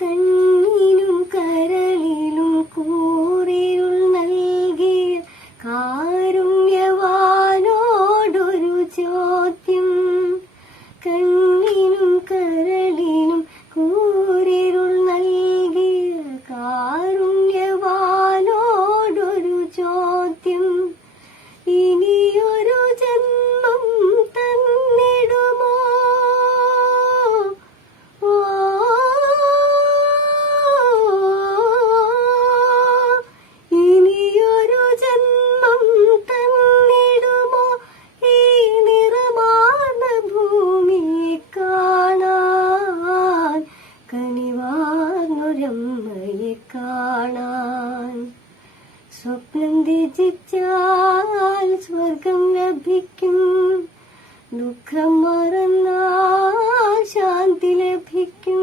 കണ്ണിനും കരളിലും കൂറിരുൾ നൽകിയ കാരുണ്യവാനോടൊരു ചോദ്യം. കണ്ണിനും കരളിലും കൂറിരുൾ നൽകിയ കാരുണ്യവാനോടൊരു ചോദ്യം. ഇനിയൊരു ജന്മം തന്നിടുമോ? ഇനിയൊരു ജന്മം തന്നിടുമോ ഈ നിറമാർന്ന ഭൂമിയെ കാണാൻ, കനിവാർന്നൊരമ്മയെ കാണാൻ. സ്വപ്നം ത്യജിച്ചാൽ സ്വർഗം ലഭിക്കും, ദുഃഖം മറന്നാൽ ശാന്തി ലഭിക്കും.